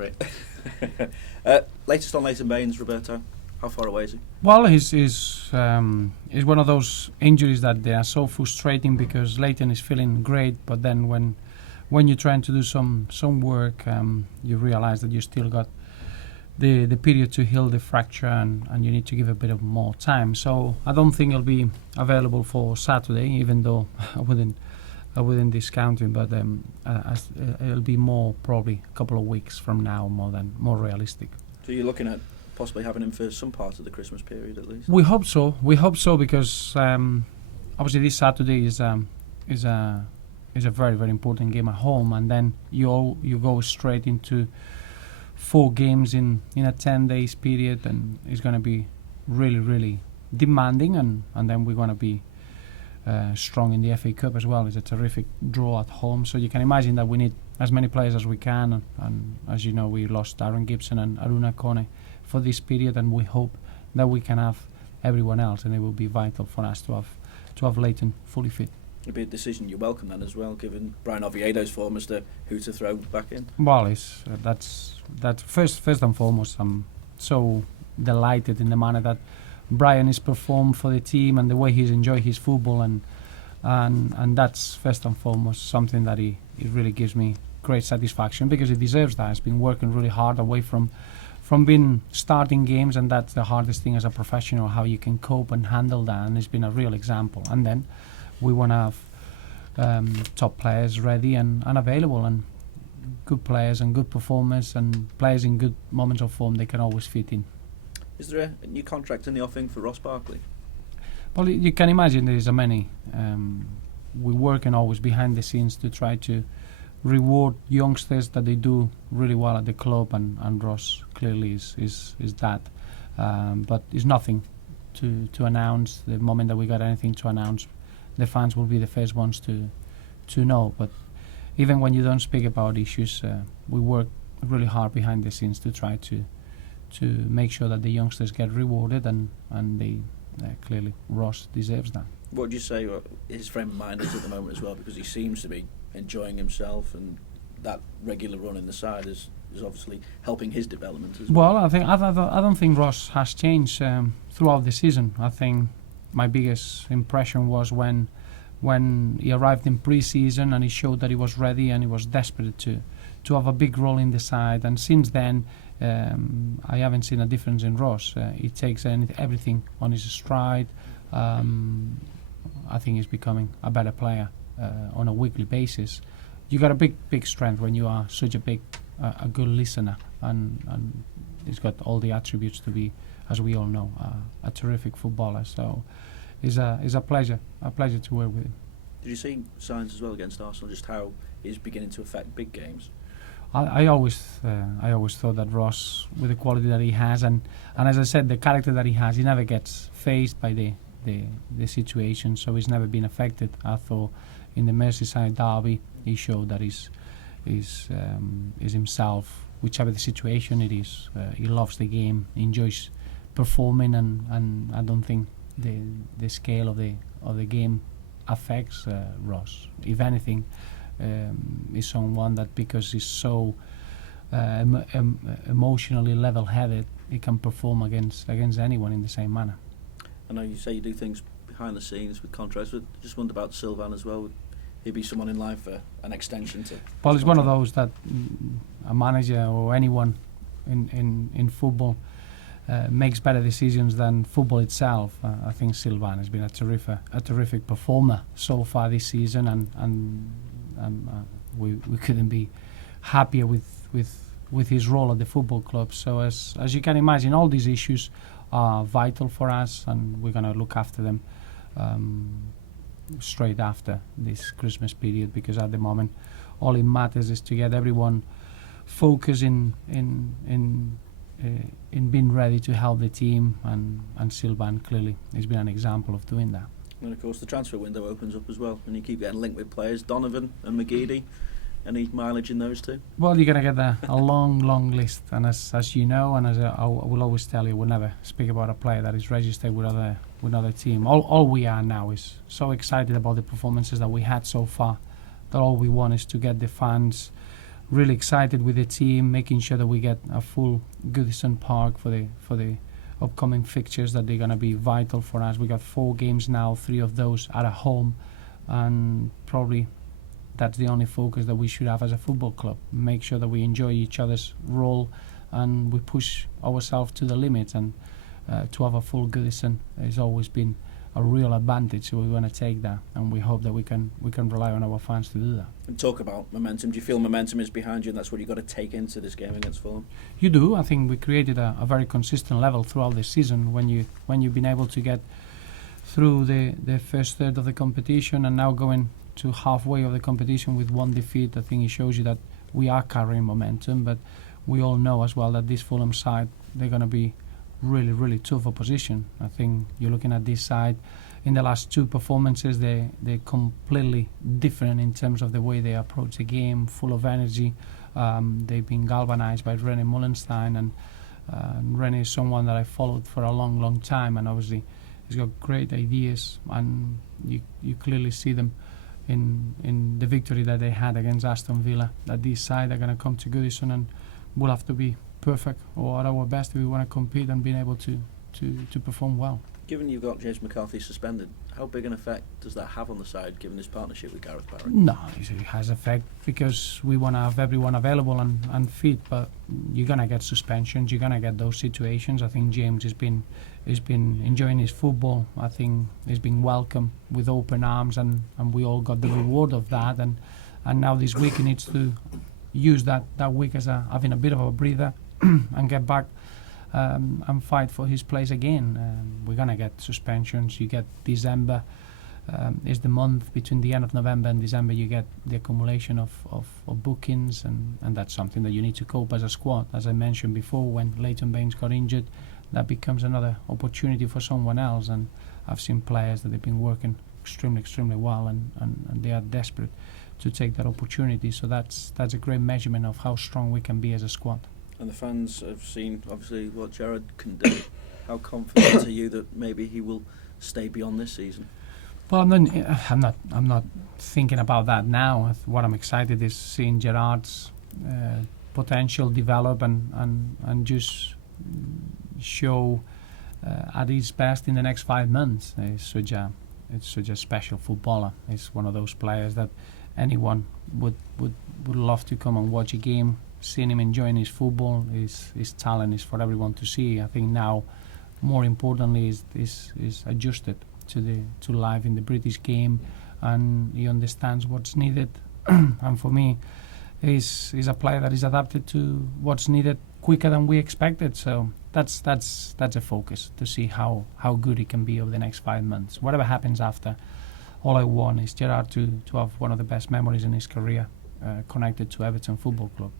Great. Latest on Leighton Baines, Roberto. How far away is he? Well, he's one of those injuries that they are so frustrating because Leighton is feeling great, but then when you're trying to do some work, you realize that you still got the period to heal the fracture, and you need to give a bit of more time. So I don't think he'll be available for Saturday, even though I wouldn't discount him, but it'll be more probably a couple of weeks from now, more realistic. So you're looking at possibly having him for some part of the Christmas period at least? We hope so. We hope so because obviously this Saturday is a very, very important game at home, and then you go straight into 4 games in a 10 days period, and it's going to be really, really demanding, and then we're going to be strong in the FA Cup as well. It's a terrific draw at home, so you can imagine that we need as many players as we can, and as you know, we lost Aaron Gibson and Aruna Kone for this period, and we hope that we can have everyone else, and it will be vital for us to have Leighton fully fit. It'd be a decision you welcome then as well, given Brian Oviedo's form as to who to throw back in. Well, that's first and foremost. I'm so delighted in the manner that Brian has performed for the team and the way he's enjoyed his football, and that's first and foremost something that it really gives me great satisfaction because he deserves that. He's been working really hard away from being starting games, and that's the hardest thing as a professional, how you can cope and handle that, and it's been a real example. And then we want to have top players ready and available, and good players and good performers and players in good moments of form they can always fit in. Is there a new contract in the offing for Ross Barkley? Well, you can imagine there is a many. We're working always behind the scenes to try to reward youngsters that they do really well at the club, and Ross clearly is that. But it's nothing to announce. The moment that we got anything to announce, the fans will be the first ones to know. But even when you don't speak about issues, we work really hard behind the scenes to try to make sure that the youngsters get rewarded, and they clearly Ross deserves that. What would you say his frame of mind is at the moment as well, because he seems to be enjoying himself, and that regular run in the side is obviously helping his development as well? Well, I don't think Ross has changed throughout the season. I think my biggest impression was when he arrived in pre-season and he showed that he was ready and he was desperate to have a big role in the side, and since then I haven't seen a difference in Ross. He takes everything on his stride. I think he's becoming a better player on a weekly basis. You got a big strength when you are such a good listener, and he's got all the attributes to be, as we all know, a terrific footballer. So it's a pleasure to work with him. Did you see signs as well against Arsenal, just how he's beginning to affect big games? I always thought that Ross, with the quality that he has, and as I said, the character that he has, he never gets faced by the situation, so he's never been affected. I thought in the Merseyside derby he showed that he's himself, whichever the situation it is. He loves the game, he enjoys performing, and I don't think the scale of the game affects Ross. If anything, is someone that, because he's so emotionally level-headed, he can perform against anyone in the same manner. I know you say you do things behind the scenes with contracts, but just wondered about Sylvan as well. Would he be someone in line for an extension to? Well, it's one of those that a manager or anyone in football makes better decisions than football itself. I think Sylvan has been a terrific performer so far this season, and we couldn't be happier with his role at the football club. So as you can imagine, all these issues are vital for us, and we're going to look after them straight after this Christmas period, because at the moment all it matters is to get everyone focused in being ready to help the team, and Sylvan clearly has been an example of doing that. And of course the transfer window opens up as well, and you keep getting linked with players. Donovan and McGeady, any mileage in those two? Well, you're going to get a long list, and as you know, and as I will always tell you, we'll never speak about a player that is registered with another team. All we are now is so excited about the performances that we had so far, that all we want is to get the fans really excited with the team, making sure that we get a full Goodison Park for the upcoming fixtures, that they're going to be vital for us. We got 4 games now, 3 of those are at home, and probably that's the only focus that we should have as a football club. Make sure that we enjoy each other's role and we push ourselves to the limit, and to have a full Goodison has always been a real advantage, so we want to take that, and we hope that we can rely on our fans to do that. And talk about momentum. Do you feel momentum is behind you and that's what you've got to take into this game against Fulham? You do. I think we created a very consistent level throughout the season. When you've been able to get through the first third of the competition and now going to halfway of the competition with 1 defeat, I think it shows you that we are carrying momentum, but we all know as well that this Fulham side, they're going to be really, really tough opposition. I think you're looking at this side, in the last 2 performances, they're completely different in terms of the way they approach the game, full of energy. They've been galvanized by René Mullenstein, and René is someone that I followed for a long, long time, and obviously he's got great ideas, and you clearly see them in the victory that they had against Aston Villa, that this side are going to come to Goodison and we'll have to be perfect or at our best if we want to compete and being able to perform well. Given you've got James McCarthy suspended, how big an effect does that have on the side, given his partnership with Gareth Barry? No, it has effect because we want to have everyone available and fit, but you're going to get suspensions, you're going to get those situations. I think James has been enjoying his football. I think he's been welcomed with open arms, and we all got the reward of that, and now this week he needs to use that week as having a bit of a breather and get back and fight for his place again. We're going to get suspensions. You get December is the month between the end of November and December. You get the accumulation of bookings, and that's something that you need to cope as a squad. As I mentioned before, when Leighton Baines got injured, that becomes another opportunity for someone else, and I've seen players that they've been working extremely well, and they are desperate to take that opportunity. So that's a great measurement of how strong we can be as a squad. And the fans have seen obviously what Gerrard can do. How confident are you that maybe he will stay beyond this season? Well, I'm not thinking about that now. What I'm excited is seeing Gerrard's potential develop and just show at his best in the next 5 months. He's such a special footballer. He's one of those players that anyone would love to come and watch a game. Seeing him enjoying his football, his talent is for everyone to see. I think now, more importantly, is adjusted to life in the British game, and he understands what's needed. And for me, he's a player that is adapted to what's needed quicker than we expected. So that's a focus to see how good he can be over the next 5 months. Whatever happens after, all I want is Gerrard to have one of the best memories in his career connected to Everton Football Club.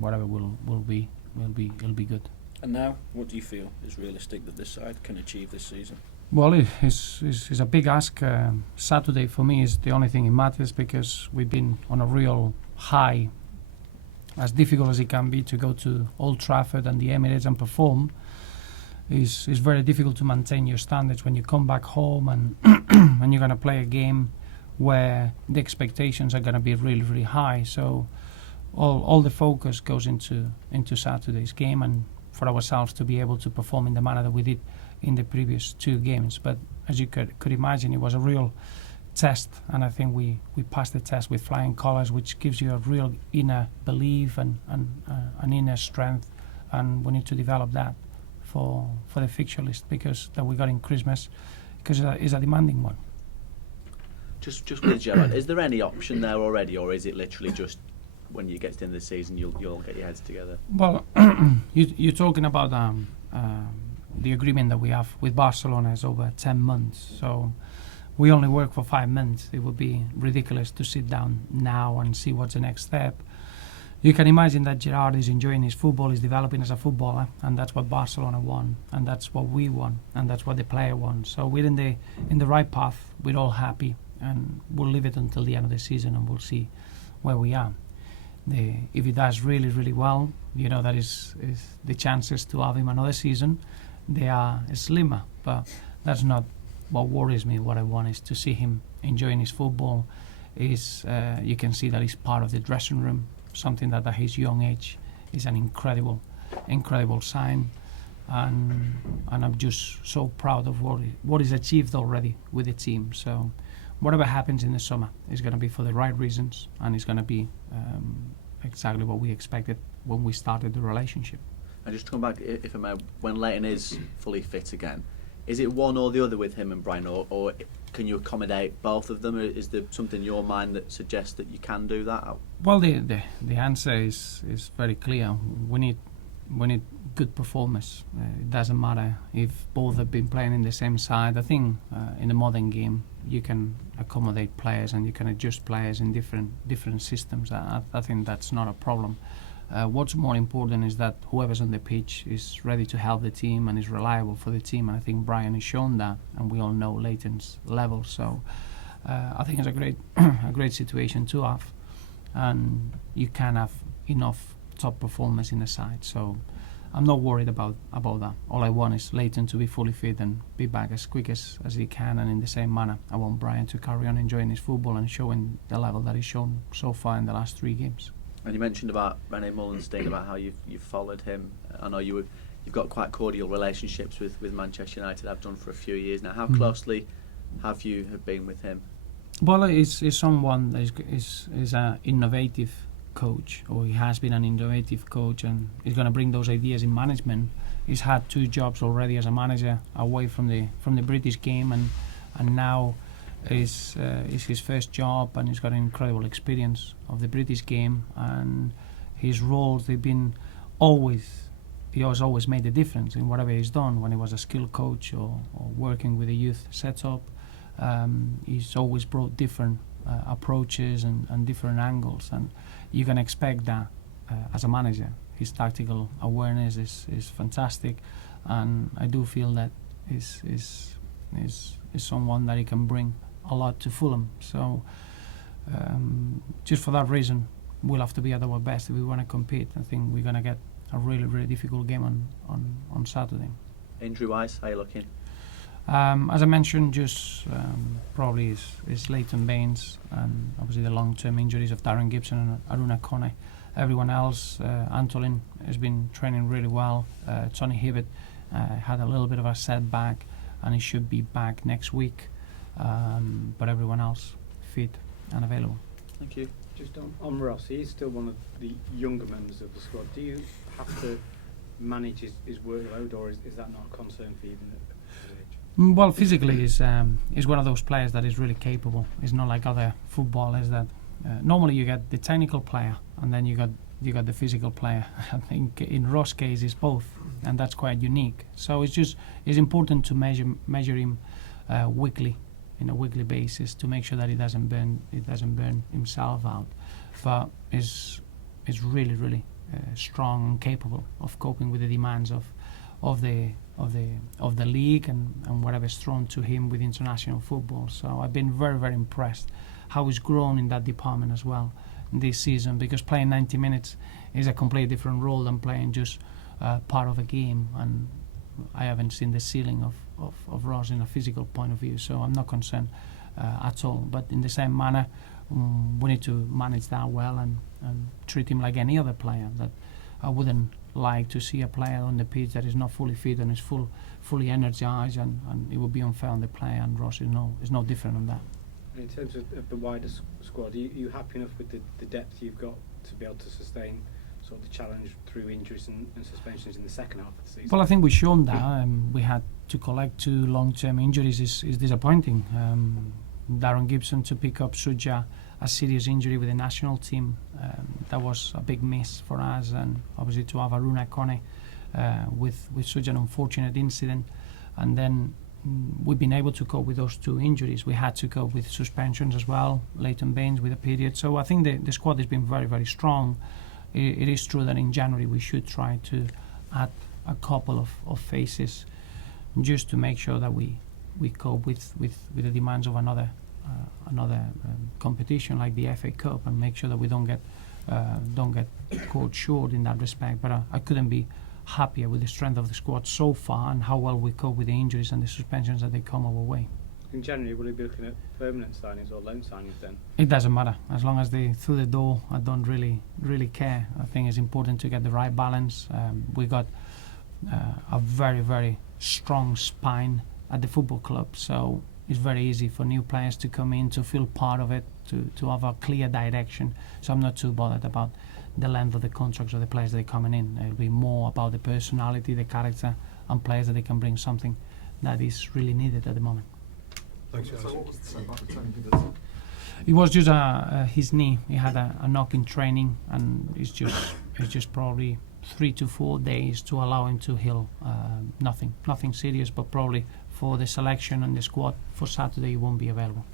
Whatever will be good. And now, what do you feel is realistic that this side can achieve this season? Well, it's a big ask. Saturday for me is the only thing that matters, because we've been on a real high. As difficult as it can be to go to Old Trafford and the Emirates and perform, is very difficult to maintain your standards when you come back home and and you're going to play a game where the expectations are going to be really, really high. So all the focus goes into Saturday's game, and for ourselves to be able to perform in the manner that we did in the previous 2 games. But as you could imagine, it was a real test, and I think we passed the test with flying colours, which gives you a real inner belief and an inner strength, and we need to develop that for the fixture list because that we got in Christmas, because it's a demanding one. Just with Gerrard, is there any option there already, or is it literally just when you get to the end of the season you'll get your heads together? Well, you're talking about the agreement that we have with Barcelona is over 10 months, so we only work for 5 months. It would be ridiculous to sit down now and see what's the next step. You can imagine that Gerrard is enjoying his football, he's developing as a footballer, and that's what Barcelona want, and that's what we want, and that's what the player wants. So we're in the right path. We're all happy, and we'll leave it until the end of the season, and we'll see where we are. If he does really, really well, you know that is the chances to have him another season, they are slimmer. But that's not what worries me. What I want is to see him enjoying his football. You can see that he's part of the dressing room. something that at his young age is an incredible sign, and I'm just so proud of what is achieved already with the team. So whatever happens in the summer is going to be for the right reasons, and it's going to be exactly what we expected when we started the relationship. And just to come back, if I may, when Leighton is fully fit again, is it one or the other with him and Brian, or can you accommodate both of them? Or is there something in your mind that suggests that you can do that? Well, the answer is very clear. We need good performers. It doesn't matter if both have been playing in the same side. I think in the modern game you can accommodate players and you can adjust players in different systems. I think that's not a problem. What's more important is that whoever's on the pitch is ready to help the team and is reliable for the team, and I think Brian has shown that, and we all know Leighton's level. So I think it's a great situation to have, and you can have enough top performers in the side. So I'm not worried about that. All I want is Leighton to be fully fit and be back as quick as he can, and in the same manner I want Brian to carry on enjoying his football and showing the level that he's shown so far in the last 3 games. And you mentioned about René Mullenstein, about how you've followed him. I know you've got quite cordial relationships with Manchester United. I've done for a few years now. How closely have you been with him? Well, he's someone that is an innovative coach, or he has been an innovative coach, and he's going to bring those ideas in management. He's had 2 jobs already as a manager away from the British game, and now is his first job, and he's got an incredible experience of the British game, and his roles, he has always made a difference in whatever he's done. When he was a skill coach or working with a youth setup, he's always brought different approaches and different angles, and you can expect that as a manager. His tactical awareness is fantastic, and I do feel that is someone that he can bring a lot to Fulham. So just for that reason, we'll have to be at our best if we want to compete. I think we're going to get a really, really difficult game on Saturday. Injury-wise, how are you looking? As I mentioned, just probably is Leighton Baines, and obviously the long-term injuries of Darren Gibson and Aruna Kone. Everyone else, Antolin has been training really well. Tony Hibbert had a little bit of a setback, and he should be back next week. But everyone else fit and available. Thank you. Just on Ross, he's still one of the younger members of the squad. Do you have to manage his workload, or is that not a concern for you even at his age? Well, physically he's one of those players that is really capable. It's not like other footballers that normally you get the technical player and then you got the physical player. I think in Ross' case it's both, and that's quite unique. So it's important to measure him weekly, in a weekly basis, to make sure that he doesn't burn himself out. But is really strong and capable of coping with the demands of the league and whatever's thrown to him with international football. So I've been very, very impressed how he's grown in that department as well this season, because playing 90 minutes is a completely different role than playing just part of a game, and I haven't seen the ceiling of Ross in a physical point of view, so I'm not concerned at all. But in the same manner, we need to manage that well and treat him like any other player. That I wouldn't like to see a player on the pitch that is not fully fit and is fully energized, and it would be unfair on the player, and Ross is no different on that. In terms of the wider squad, are you happy enough with the depth you've got to be able to sustain sort of the challenge through injuries and suspensions in the second half of the season? Well, I think we've shown that. We had to collect 2 long-term injuries is disappointing. Darren Gibson to pick up Suja, a serious injury with the national team, that was a big miss for us, and obviously to have Aruna Kone with such an unfortunate incident, and then we've been able to cope with those 2 injuries. We had to cope with suspensions as well, Leighton Baines with a period. So I think the squad has been very, very strong. It is true that in January we should try to add a couple of faces just to make sure that we cope with the demands of another competition like the FA Cup, and make sure that we don't get caught short in that respect. But I couldn't be happier with the strength of the squad so far and how well we cope with the injuries and the suspensions that they come our way. in January, will you be looking at permanent signings or loan signings then? It doesn't matter as long as they through the door. I don't really care. I think it's important to get the right balance. We got a very strong spine at the football club, so it's very easy for new players to come in, to feel part of it, to have a clear direction. So I'm not too bothered about the length of the contracts of the players that are coming in. It'll be more about the personality, the character, and players that they can bring something that is really needed at the moment. Thanks, guys. So what was the setback with Tony Peterson? It was just his knee. He had a knock in training, and it's just probably 3 to 4 days to allow him to heal. Nothing serious, but probably for the selection and the squad for Saturday he won't be available.